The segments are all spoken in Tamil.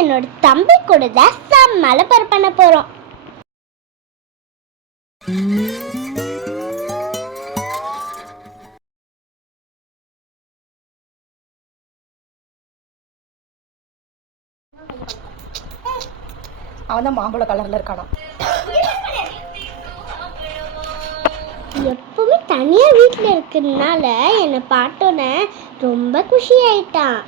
என்னோட தம்பி கூட தான் செம்மலை பர் பண்ண போகிறோம் அவன் தான் மாம்பழ கலர்ல இருக்கானா? எப்பவுமே தனியாக வீட்டில் இருக்கிறதுனால என்னை பார்த்தோன்னே ரொம்ப குஷி ஆயிட்டான்.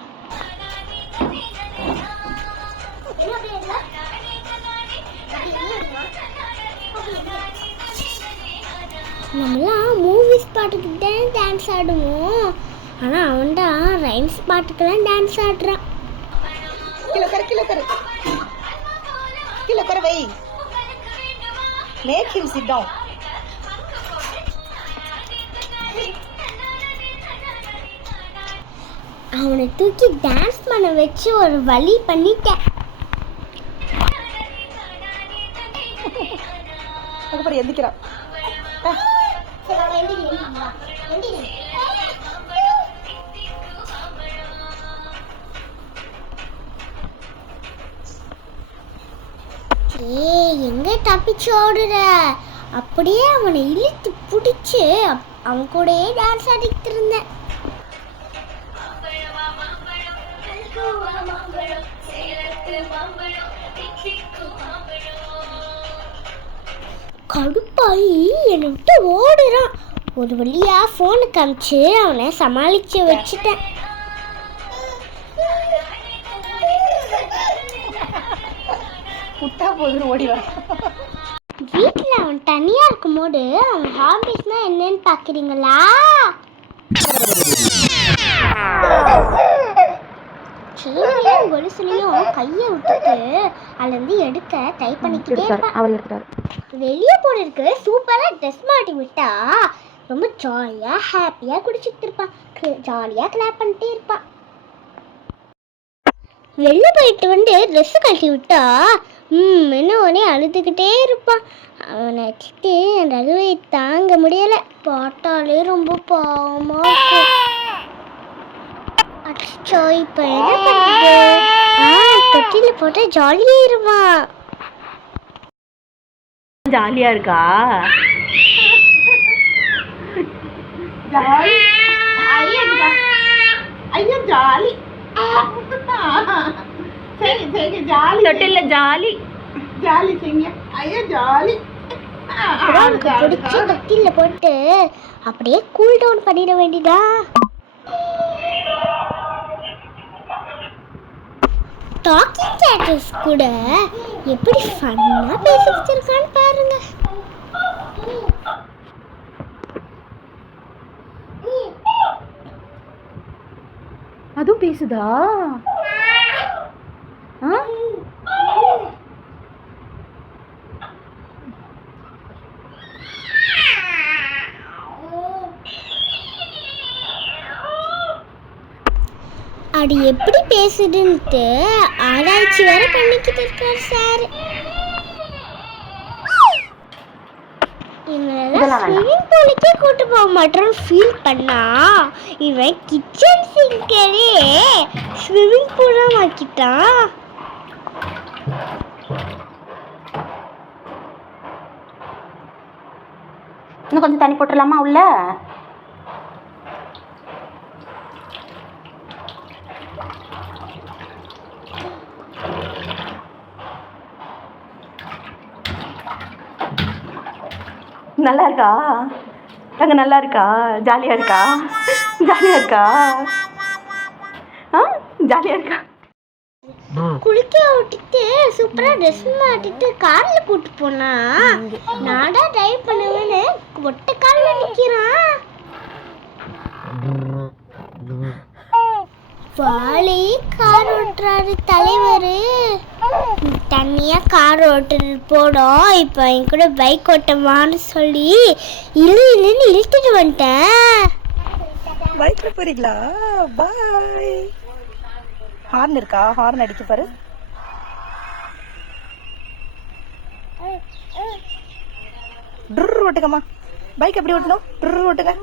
பாட்டுக்கு தான் டான்ஸ் ஆடுவோம் ஆனால் அவன் தான் ரைம்ஸ் பாட்டுக்கு தான் டான்ஸ் ஆடுறான் உட்காரு கீழே உட்காரு வை. மேக் ஹிம் சிட் டவுன் அவனை தூக்கி டான்ஸ் பண்ண வச்சு ஒரு வழி பண்ணிட்டேன். அதுக்கப்புறம் எந்திக்கிறான். ஏய் எங்க தப்பிச்சு ஓடுற? அப்படியே அவனை இழுத்து பிடிச்சு அவன் கூடயே டான்ஸ் ஆடிட்டு இருந்தேன். கடுப்பாயி என்னை விட்டு ஓடுறான். ஒரு வழியா ஃபோனு காமிச்சு அவனை சமாளிச்சு வச்சுட்டேன். விட்டா போதுன்னு ஓடி வர வீட்டில் அவன் தனியாக இருக்கும்போது அவன் ஹாபிஸ்னால் என்னன்னு பார்க்குறீங்களா செயினையும் கொலுசுலையும் கையை விட்டுட்டு அதுலேருந்து எடுக்க ட்ரை பண்ணிக்கிட்டே இருப்பான். அவர் எடுத்துட்டாரு. வெளியே போனிருக்கு சூப்பராக ட்ரெஸ் மாட்டி விட்டா ரொம்ப ஜாலியாக ஹாப்பியாக குடிச்சிட்டு இருப்பான் ஜாலியாக கிளாப் பண்ணிட்டே இருப்பான் வெளில போயிட்டு வந்து ட்ரெஸ்ஸு கழட்டி விட்டா ம் என்ன ஒரே அழுதுகிட்டே இருப்பான் அவனை வச்சுட்டு அந்த அழுவை தாங்க முடியலை. பார்த்தாலே ரொம்ப பாவமாக இருக்கும் அச்சோ இப்போ என்ன பண்ணுறது தொட்டியில் போட்டால் ஜாலியாக இருப்பான் ஜாலியா இருக்கா? ஜாலி. ஐயோ ஜாலி. சரி சரி ஜாலி. தொட்டில ஜாலி. ஜாலி செய்ய ஐயோ ஜாலி. பிடிச்ச போட்டு அப்படியே கூல் டவுன் பண்ணிட வேண்டியதா? டாக்கிங் கேட்டர்ஸ் கூட எப்படி ஃபன்னாக பேசி வச்சிருக்கான்னு பாருங்க. அதுவும் பேசுதா? அது எப்படி பேசுதுன்ட்டு ஆராய்ச்சி வேற பண்ணிக்கிட்டு இருக்காரு சார். இவனெல்லாம் ஸ்விம்மிங் பூலுக்கே கூட்டு போக மாட்டோம் ஃபீல் பண்ணா இவன் கிச்சன் சிங்கரே ஸ்விம்மிங் பூலாக ஆக்கிட்டான் இன்னும் கொஞ்சம் தண்ணி போட்டுடலாமா உள்ள? நல்லா இருக்கா தங்க நல்லா இருக்கா ஜாலியாக இருக்கா? ஜாலியாக இருக்கா? ஆ? ஜாலியாக இருக்கா? குளிக்க விட்டுட்டு சூப்பரா ட்ரெஸ் மாட்டிட்டு கார்ல கூட்டு போனா நாடா டிரைவ் பண்ணுவேன்னு ஒட்ட கால்ல நிக்கிறான். வாளி கார் ஓட்டுறாரு தலைவர். தனியா கார் ஓட்டுறது போடும் இப்போ என் கூட பைக் ஓட்டமான்னு சொல்லி இழு இழுன்னு இழுத்துட்டு வந்துட்டேன். பைக்கில் போறீங்களா? பாய் ஹார்ன் இருக்கா? ஹார்ன் அடிக்க பாரு. ட்ரு ஓட்டுங்கம்மா. பைக் எப்படி ஓட்டணும்? ட்ரு ஓட்டுங்க.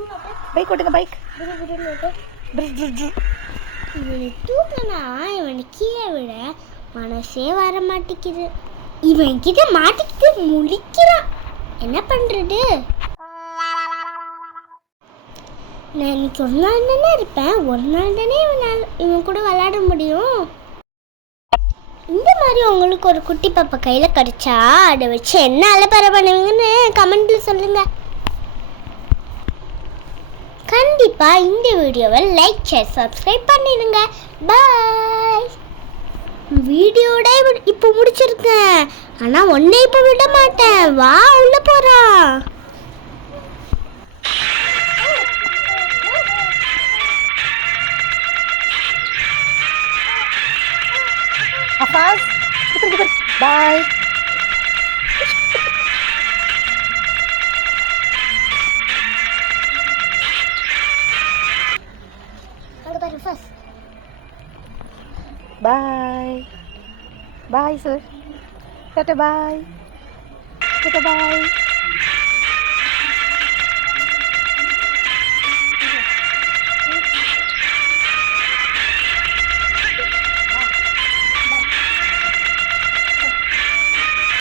பைக் ஓட்டுங்க பைக் தூக்கினா இவனை கீழே விட. மனசே வர மாட்டேங்குது இவன் கிட்ட மாட்டிக்கிட்டு முழிக்கிறான். என்ன பண்றது? நான் இன்னைக்கு ஒரு நாள் தானே இருப்பேன். ஒரு நாள் தானே இவனால் இவன் கூட விளையாட முடியும். இந்த மாதிரி உங்களுக்கு ஒரு குட்டி பாப்பா கையில் கிடைச்சா அதை வச்சு என்ன அலப்பறை பண்ணுவீங்கன்னு கமெண்ட்ல சொல்லுங்க. கண்டிப்பாக இந்த வீடியோவை லைக் ஷேர் சப்ஸ்கிரைப் பண்ணிடுங்க. பாய் வீடியோட இப்போ முடிச்சிருக்கேன். ஆனால் ஒன்றை இப்போ விட மாட்டேன். வா உள்ள போறா. Bye bye bye sir tata bye tata bye